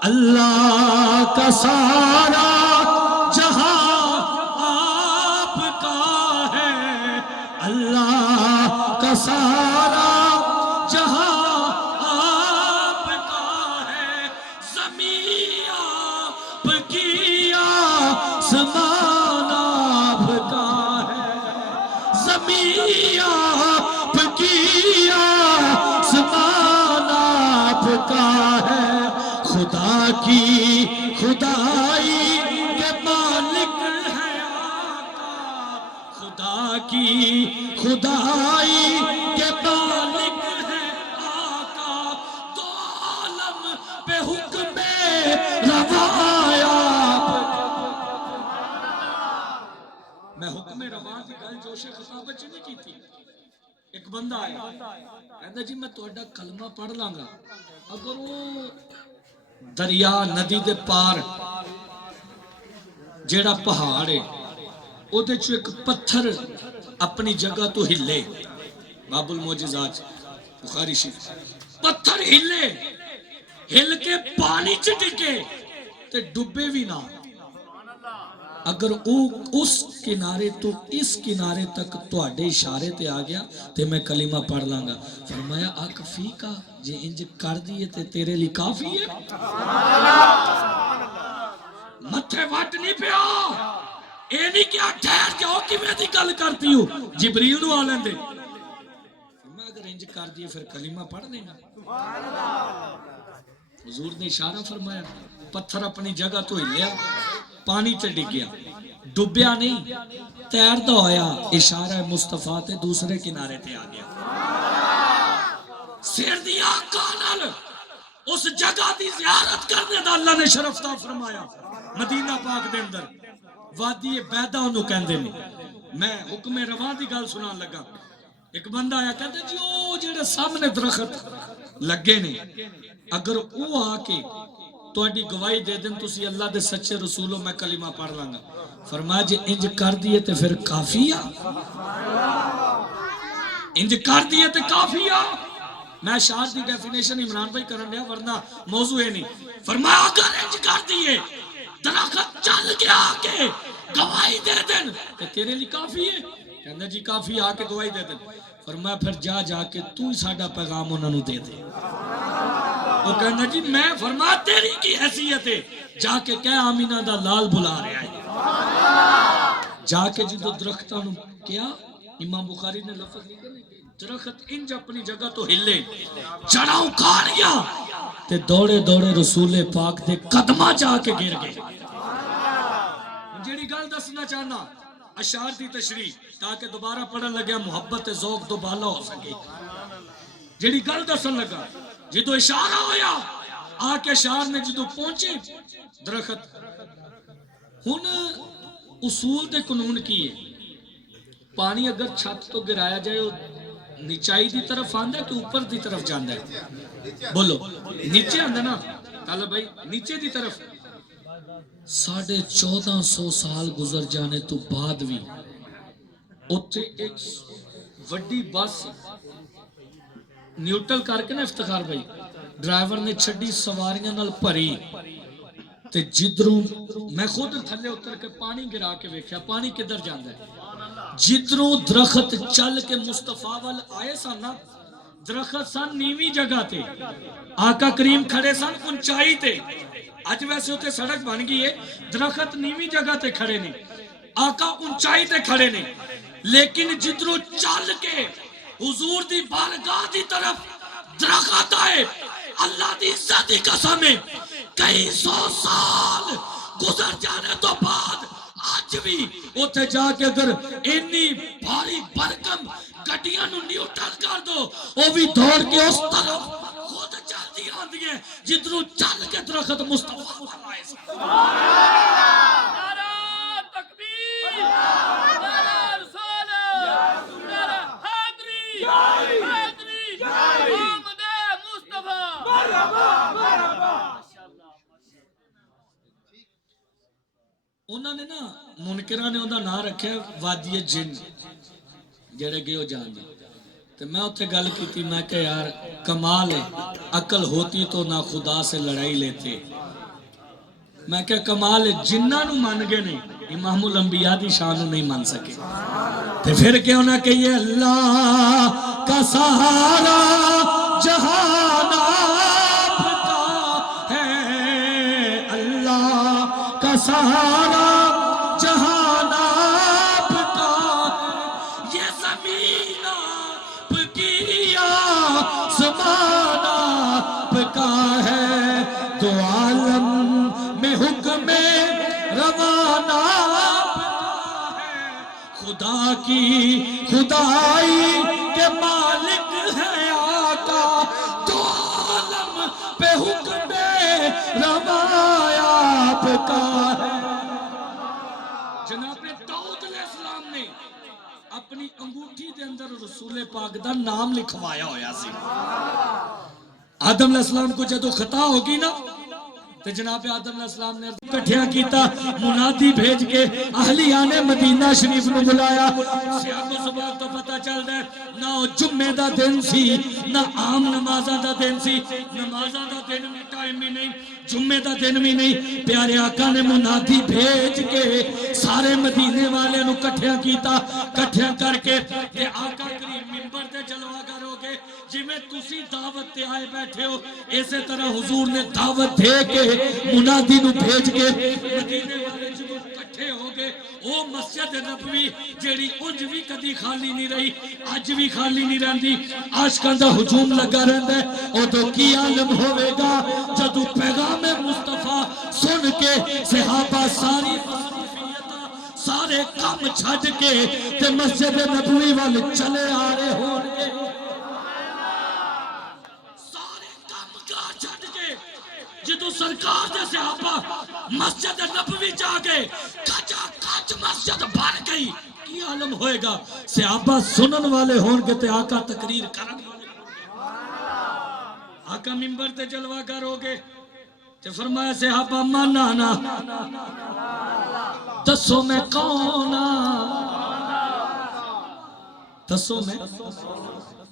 اللہ کا سارا جہاں آپ کا ہے اللہ کا سارا جہاں آپ کا ہے زمین آپ کی آسمان آپ کا ہے زمین آپ کی آسمان آپ کا ہے خدا کی خدائی کے مالک ہے آقا خدا کی خدائی کے مالک ہے آقا تو عالم پہ حکم روایا میں حکم رواں دی گل جوش خطابت چ نہیں کیتی. ایک بندہ آیا کہندا جی میں تہاڈا کلمہ پڑھ لاں گا اگر وہ دریا ندی دے پار جیڑا پہاڑ ہے او دے چ ایک پتھر اپنی جگہ تو ہلے. باب المعجزات بخاری شریف. پتھر ہلے ہل کے پانی چ ڈگے تے ڈبے بھی نہ. اگر او اس کنارے تو اس کنارے تک تواڈے اشارے تے آ گیا تے میں کلمہ پڑھ لاں گا. فرمایا اکفی کا جے انج کر دیے تے تیرے لیے کافی ہے. متھے وٹ نہیں پیا. اے نہیں کیا ٹھہر جاؤ کہ میں دی گل کرتی ہوں. جبریل نو آ لیندے. میں اگر انج کر دیے پھر کلمہ پڑھ لینا. حضور نے اشارہ فرمایا پتھر اپنی جگہ تو ہلیا پانی تے ڈگیا ڈبیا نہیں تیردا ہویا اشارہ مصطفیٰ تے دوسرے کنارے تے آ گیا. سر دی آقا نال اس جگہ دی زیارت کرنے دا اللہ نے شرف عطا فرمایا. مدینہ پاک دے اندر وادی بیدا انہوں کہندے نے. میں حکم رواں دی گل سنان لگا. ایک بندہ آیا کہتے جی او جڑے سامنے درخت لگے نے اگر او آ کے تہاڈی گواہی دے دین تسی اللہ دے سچے رسولو میں کلمہ پڑھ لاں گا. فرمایا جی انج کر دیے تے پھر کافی آ. انج کر دیے تے کافی آ. میں شاعر دی ڈیفینیشن عمران بھائی کرن دیا ورنہ موضوع ہے نہیں. فرمایا اگر انج کر دیے درخت چل کے آ کے گواہی دے دین تے تیرے لیے کافی ہے. کہنا جی کافی آ کے گواہی دے دین. فرمایا پھر جا کے تو ہی ساڈا پیغام انہاں نوں دے دے. وہ کہنا جی میں فرمایا تیری کی حیثیت ہے جا کے کہہ آمینہ دا لال بلا رہا ہے. جا کے جدو درختاں نوں کیا امام بخاری نے لفظ لکھا درخت انج اپنی جگہ تو ہلے جڑاں اکھاڑیا تے دوڑے دوڑے رسول پاک دے قدمہ جا کے گر گئے. جیڑی گل دسنا چاہنا اشعار دی تشریح تاکہ دوبارہ پڑھن لگیا محبت ذوق دوبالا ہو سکے. جیڑی گل دسن لگا جدو اشارہ ہویا آ کے اشعار نے جدو پہنچے درخت. ہن اصول دے قانون کی ہے پانی اگر چھت تو گرایا جائے نیچائی دی طرف آندا ہے کہ اوپر دی طرف جاندا ہے؟ بولو نیچے آندا نا طالب بھائی نیچے دی طرف. 1450 سال گزر جانے تو بعد بھی اتھے ایک وڈی بس نیوٹل کر کے نا افتخار بھائی ڈرائیور نے چھڈی سواریاں نال بھری تے جدروں میں خود تھلے اتر کے پانی گرا کے ویکھیا پانی کدھر جاندا ہے. جدروں درخت چل کے مصطفیٰ وال آئے سن نا درخت سن نیویں جگہ تے آقا کریم کھڑے سن اونچائی تے. اج ویسے ہوتے سڑک بن گئی ہے درخت نیویں جگہ تے کھڑے نے آقا اونچائی تے کھڑے نے لیکن جدروں چل کے حضور دی بارگاہ دی طرف درخت آئے اللہ دی عزت دی قسم ہے کئی 100 سال گزر جانے تو بعد آج بھی اتھے جا کے اگر انی بھاری برکم گڈیاں نوں نیوٹل کر دو وہ بھی دوڑ کے اس طرف خود چلتی آندی ہے جدروں چل کے درخت مصطفیٰ فرمائے. نعرہ تکبیر نعرہ رسالت نعرہ حیدری حیدری محمد مصطفیٰ. انہوں نے نا منکرہ نے انہوں نام رکھے وادی جن جڑے گئے ہو جان دی. تو میں اتھے گل کی تھی میں کہ یار کمال ہے عقل ہوتی تو نہ خدا سے لڑائی لیتے. میں کہ کمال ہے جنہ نو مان گئے نہیں امام الانبیاء دی شان نہیں مان سکے. تو پھر کیوں نہ کہ یہ اللہ کا سہارا جہان آپ کا ہے اللہ کا سہارا جہان آپ کا ہے یہ زمین آپ کی آسمان آپ کا ہے دو عالم میں حکم روانہ آپ کا ہے خدا کی خدائی کے مالک ہے آقا دو عالم پہ حکم روایہ آپ کا ہے. جناب داؤد علیہ السلام نے اپنی انگوٹھی دے اندر رسول پاک دا نام لکھوایا ہویا سی. آدم علیہ السلام کو جدو خطا ہوگی نا تو جناب آدم علیہ السلام نے کٹھیا کیتا منادی بھیج کے اہلیان مدینہ شریف نے بلایا. سیاق و سباق تو پتہ چل رہا ہے نہ جمعہ دا دن سی نہ عام نمازہ دا دن سی. نمازہ دا دن میں ٹائم بھی نہیں, جمعہ دا دن بھی نہیں. پیارے آقا نے منادی بھیج کے سارے مدینے والے نو کٹھیا کیتا. کٹھیا کر کے کہ آقا کریم منبر تے چلوا کرو گے جی میں تسی دعوت تے آئے بیٹھے ہو, اسی طرح حضور نے دعوت دے کے منادی نو بھیج کے مدینے والے جدو کٹھے ہو گئے. او مسجد نبوی جیڑی انج بھی کدی خالی نہیں رہی اج بھی خالی نہیں رہندی, عاشقاں دا ہجوم لگا رہندا ہے. او تو کی عالم ہوے گا جدو پیغام مصطفیٰ سن کے صحابہ ساری سارے کام چھڈ کے تے مسجد نبوی وال چلے آ رہے ہون گے. سارے کام کار چھڈ کے جدو سرکار دے صحابہ مسجد نبوی جا گئے کچا کچ مسجد بھر گئی. کی عالم ہوئے گا صحابہ سنن والے ہون گے تے آقا تقریر کرن والے. آقا منبر تے جلوہ کرو گے تے فرمایا صحابہ منانا دسو میں کون دسو میں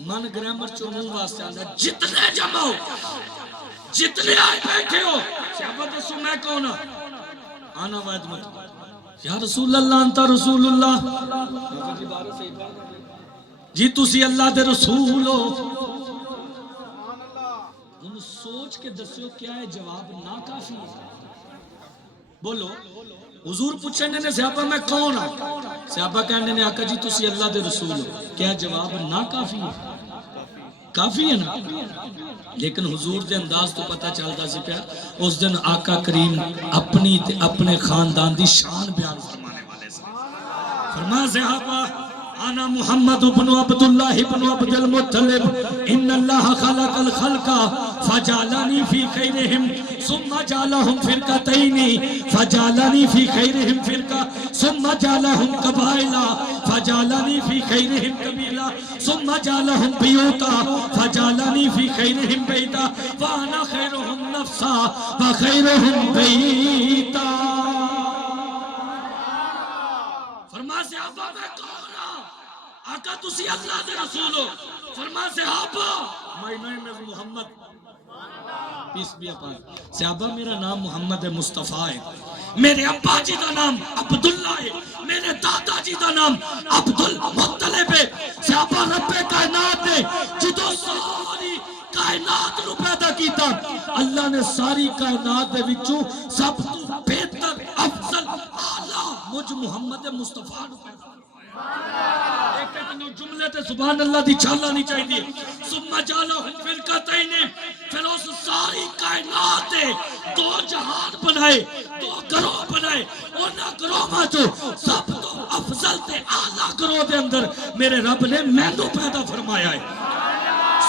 من گرامر چونوں واسطے آندا جتنے جمع جتنے آئے بیٹھے ہو صحابہ دسو میں کون آنا وعد مت یا رسول اللہ انتا رسول اللہ جی تسی اللہ دے رسول ہو. ان سوچ کے دسو کیا ہے جواب نا کافی ہے. بولو حضور پوچھنے نے صحابہ میں کون ہوں, صحابہ کہنے نے آقا جی تسی اللہ دے رسول ہو, کیا جواب نا کافی ہے؟ کافی ہے نا. لیکن حضور دے انداز تو پتہ چلتا سی پیا اس دن آقا کریم اپنی تے اپنے خاندان دی شان بیان فرمانے والے سے. فرمایا صحابہ انا محمد ابن عبداللہ ابن عبد المطلب ان اللہ خلق الخلق فجعلنی فی خیرہم ثم جعلہم فرقتین فجعلنی فی خیرہم فرقہ ثم جعلہم قبائلہ فجعلنی فی خیرہم قبیلہ ثم جعلہم بیوتا فجعلنی فی خیرہم بیتا وانا خیرہم نفسا وخیرہم بیتا. فرما صحابہ میں کون آقا تسی اللہ دے رسول ہو. فرما صحابہ my name is محمد پیس بی اپان. صحابہ میرا نام محمد مصطفیٰ ہے, میرے ابا جی دا نام عبداللہ ہے, میرے دادا جی دا نام عبد المطلب ہے. صحابہ رب کائنات نے جدو ساری کائنات نو پیدا کیتا اللہ نے ساری کائنات دے وچوں سب تو بہتر افضل اعلیٰ مجھ محمد مصطفیٰ نو پیدا ایک جملے تے سبحان اللہ دی چھالا نہیں چاہیے. ثم جعلہم فرقتین پھر اس ساری کائنات دے دو جہان بنائے, دو گروہ بنائے. انہاں گروہاں چوں سب تو افضل تے اعلیٰ گروہ دے اندر میرے رب نے مینوں پیدا فرمایا ہے.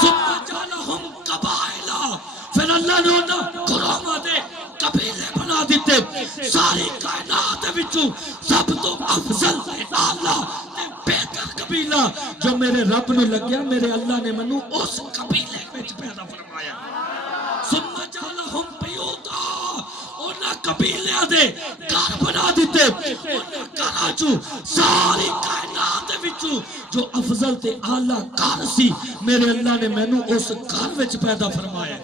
ثم جعلہم قبائلہ پھر اللہ نے انہاں گروہاں دے قبیلے بنا دیتے. ساری کائنات وچوں سب تو افضل تے اعلیٰ تے بہتر قبیلہ جو میرے رب نے لگیا میرے اللہ نے منو اس قبیلے وچ پیدا فرمایا. ثم جعلہم بیوتا انہاں قبیلیاں دے گھر بنا دیتے. انہاں گھراں چوں ساری کائنات وچوں جو افضل تے اعلیٰ گھر سی میرے اللہ نے منو اس گھر وچ پیدا فرمایا.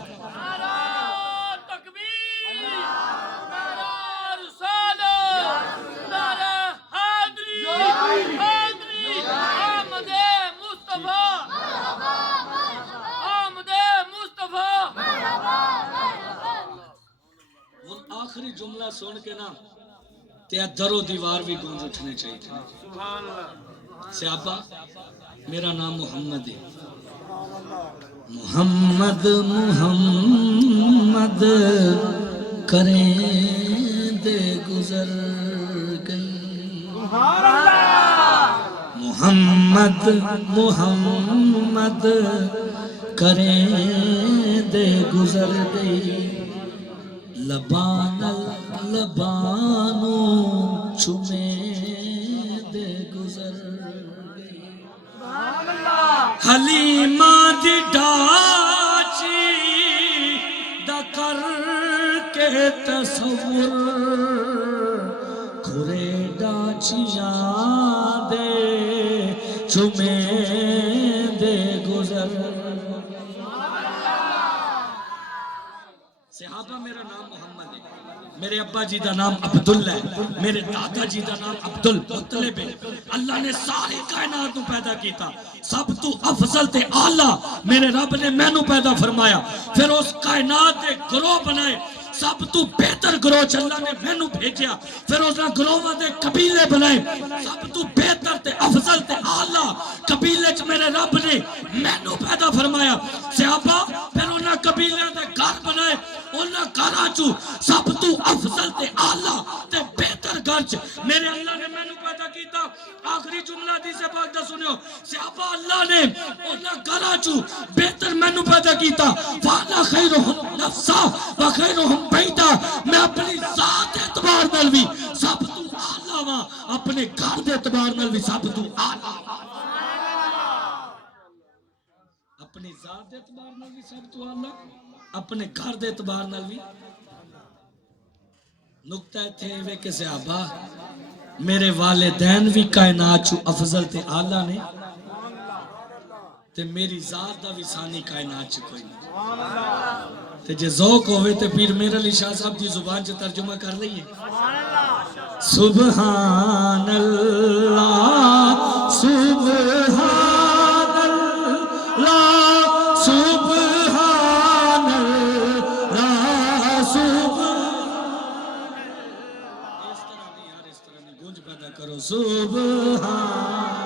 آخری جملہ سن کے نا تے در و دیوار بھی گونج اٹھنے چاہیے. صحابہ میرا نام محمد ہے. محمد محمد کریں دے گزر گئی. محمد محمد کریں دے گزر گئی. لبان لبانو چمے حلیمہ دی ڈاچی دا کر کے تصور کھرے ڈاچیاں دے چمے دے گزر. صحابہ میرا نام محمد ہے، میرے ابا جی دا نام عبداللہ ہے، میرے دادا جی دا نام عبدالمطلب ہے. اللہ نے ساری کائنات کو پیدا کیتا، سب تو افضل تے اعلیٰ میرے رب نے میں نو پیدا فرمایا. پھر اس کائنات دے گروہ بنائے، سب تو بہتر گروہ اللہ نے میں نو بھیجیا. پھر اس نے گروہ دے قبیلے بنائے، سب تو بہتر تے افضل تے اعلیٰ قبیلے چ میرے رب نے میں نو پیدا فرمایا. صحابہ پھر انہاں قبیلے دے گھر بنائے، انہاں گھراں چوں سب تو افضل تے اعلیٰ تے بہتر گھر چ میرے اللہ نے میں نو پیدا کیتا. آخری جملہ حدیث پاک دا سنیو، صحابہ اللہ نے انہاں گھراں چوں بہتر میں نو پیدا کیتا. فانا خیرہم نفسا و خیرہم بیتا، میں اپنی ذات اعتبار نال بھی سب تو اعلیٰ ہاں، اپنے گھر دے اعتبار نال بھی سب تو اعلیٰ. اپنی ذات دے اعتبار نال بھی سب تو اعلیٰ، اپنے گھر دے اعتبار نال بھی. نکتہ تھے وے کہ صحابہ میرے والدین بھی کائنات چو افضل تے اعلیٰ نے تے میری ذات دا بھی ثانی کائنات چو کوئی نہیں. تے جے ذوق ہوئے تے پیر میر علی شاہ صاحب دی زبان چ ترجمہ کر لئیے. سبحان اللہ سبحان اللہ سبحان اللہ سبحان. اس طرح نہیں یار، اس طرح نہیں، گونج پیدا کرو. سبحان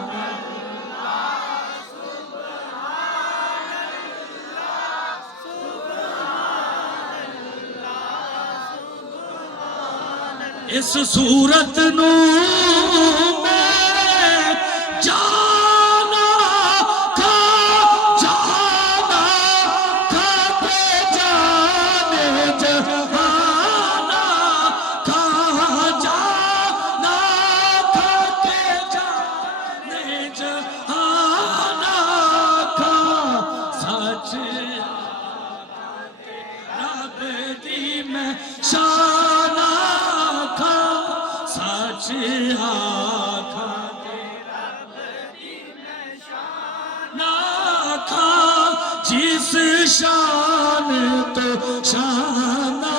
اس صورت نو میں جانا کھا جانا کھا کے جانے جہانا کھا جانا کھا کے جانے جہانا کھا سچ رب دی میں شانہ سچ آکھا ناکھا جس شان تو شانہ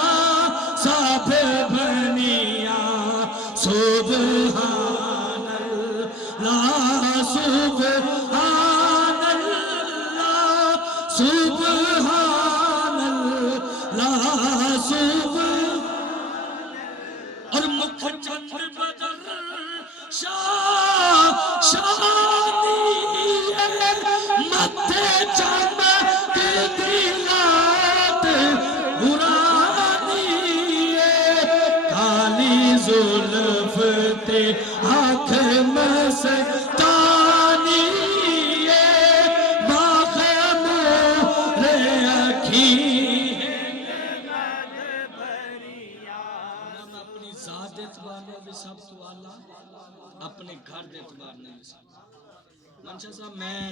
سب بنیا. سبحان اللہ سبحان اللہ سبحان اللہ سبحان. اور مکھ چند بدر شاہ شانی متھے چمک دلات نورانی کالی زلف تے آنکھ مستانی مخمور اکھی. ذات دے اعتبار نال بھی سب تو اعلیٰ، اپنے گھر دے اعتبار نال بھی سب. منشا صاحب میں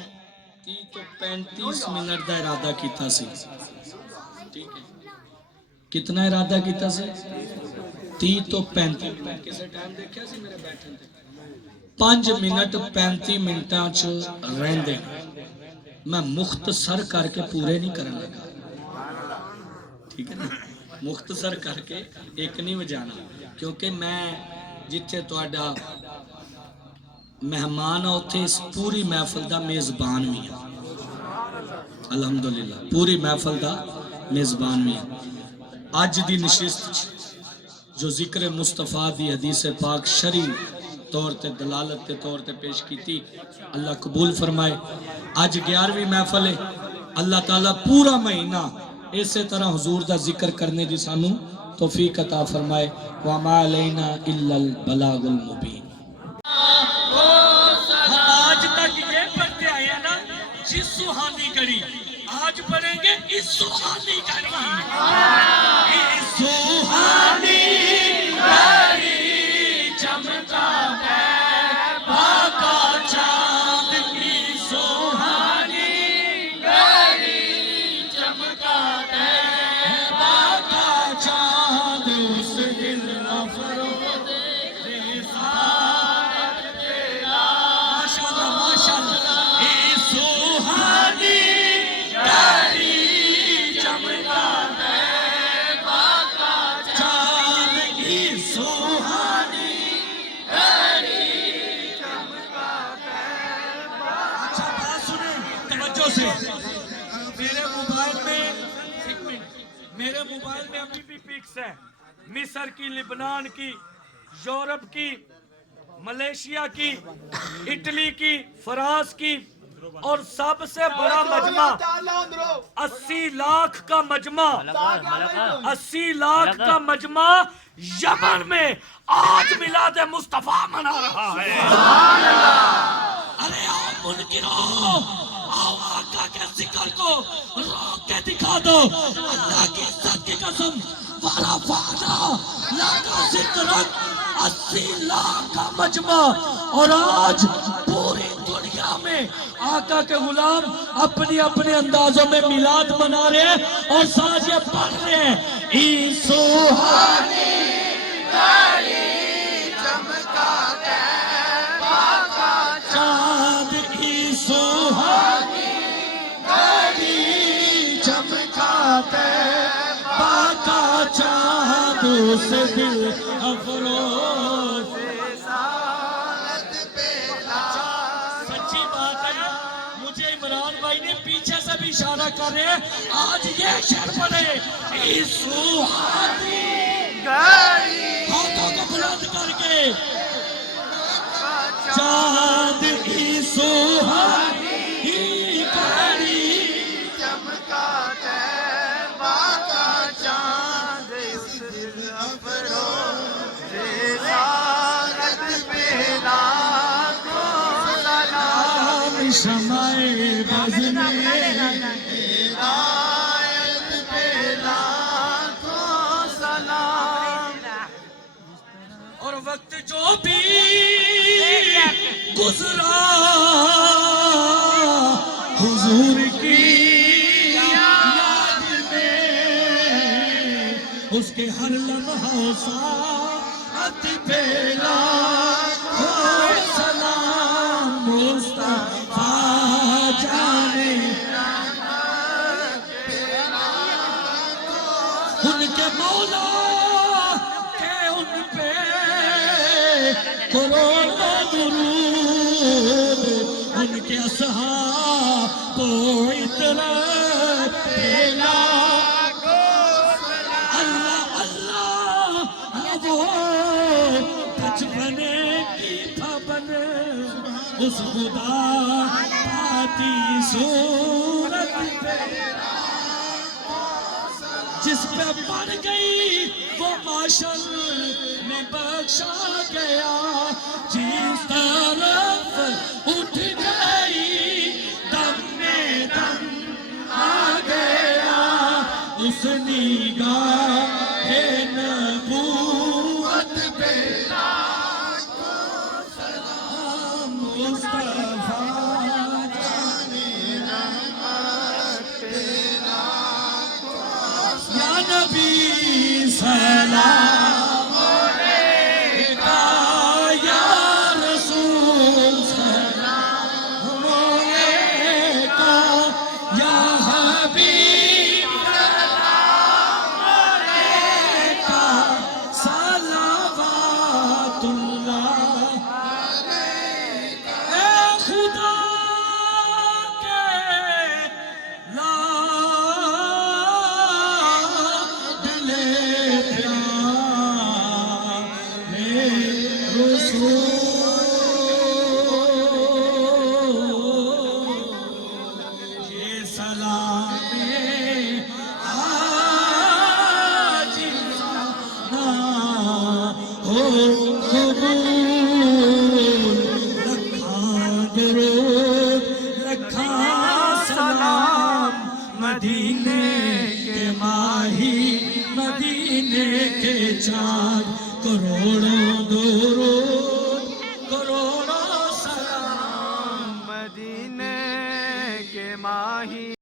30 تو 35 منٹ دا ارادہ کیتا سی، ٹھیک ہے؟ کتنا ارادہ کیتا سی؟ 30 تو 35 منٹ. کسے ٹائم دیکھیا سی میرے بیٹھن تے 5 منٹ 35 منٹاں چ رہندے میں مختصر کر کے پورے نہیں کرن لگا، ٹھیک ہے نا؟ مختصر کر کے ایک نہیں وجانا، کیونکہ میں جتھے تہاڈا مہمان ہو اتھے اس پوری محفل دا میزبان بھی ہاں. الحمدللہ پوری محفل دا میزبان بھی ہاں. اج دی نشست جو ذکر مصطفیٰ دی حدیث پاک شرعی طور تے دلالت کے طور تے پیش کیتی، اللہ قبول فرمائے. اج 11ویں محفل ہے. اللہ تعالیٰ پورا مہینہ اسی طرح حضور دا ذکر کرنے دی سانو توفیق عطا فرمائے. وَمَا عَلَيْنَا إِلَّا الْبَلَاغُ الْمُبِينُ. آج تک یہ پڑھتے آئے ہیں نا، جس سوہانی گھڑی، آج پڑھیں گے اس سوہانی گھڑی. اس سوہانی گھڑی چمکا ہے باقا چاند کی سوہانی مصر کی، لبنان کی، یورپ کی، ملیشیا کی، اٹلی کی، فرانس کی، اور سب سے بڑا مجمع 80 لاکھ کا مجمع، 80 لاکھ کا مجمع یمن میں آج میلاد مصطفیٰ منا رہا ہے۔ ارے آؤ منکرو، آؤ آقا کے ذکر کو روک کے دکھا دو۔ اللہ کی عزت کی قسم، ورفعنا لک ذکرک، 80 لاکھ کا مجمع، اور آج پوری دنیا میں آقا کے غلام اپنی اپنے اندازوں میں میلاد منا رہے ہیں اور ساتھ یہ پڑھ رہے ہیں عیسو ہانی چاند، عیسو ہانی چمکاتے باقا چاند، اس دل افروز۔ سچی بات ہے، مجھے عمران بھائی نے پیچھے سے بھی اشارہ کر رہے ہیں، آج یہ شعر پڑھے عیسو ہانی، ہاتھوں کو بلند کر کے چاند، عیسو ہانی گھڑی شمع بز میں اور وقت جو بھی گزرا حضور کی یاد میں، اس کے ہر لمحہ ساعت پہ لاکھوں سلام مصطفیٰ جانے، ان کے مولا کہ ان پہ کروڑوں درود، ان کے اصحاب کو اتنا پھیلا، اللہ اللہ وہ بچپنے کی پھبن، اس خدا پاتی صورت پہ جس پہ پڑ گئی وہ معاشر میں بخشا گیا، جس طرف اٹھ گئی دم میں دم آ گیا، اس نگاہ نبوت پہ سلام مصطفیٰ یا نبی سلام علیکہ، یا رسول سلام علیکہ، یا حبیب سلام علیکہ، صلوات اللہ علیکہ۔ اے خدا کے یہ سلام آج نہ ہو قبول، لکھاں درود لکھاں سلام، مدینے کے ماہی مدینے کے چاند، کروڑوں درود کروڑوں سلام، مدینے کے ماہی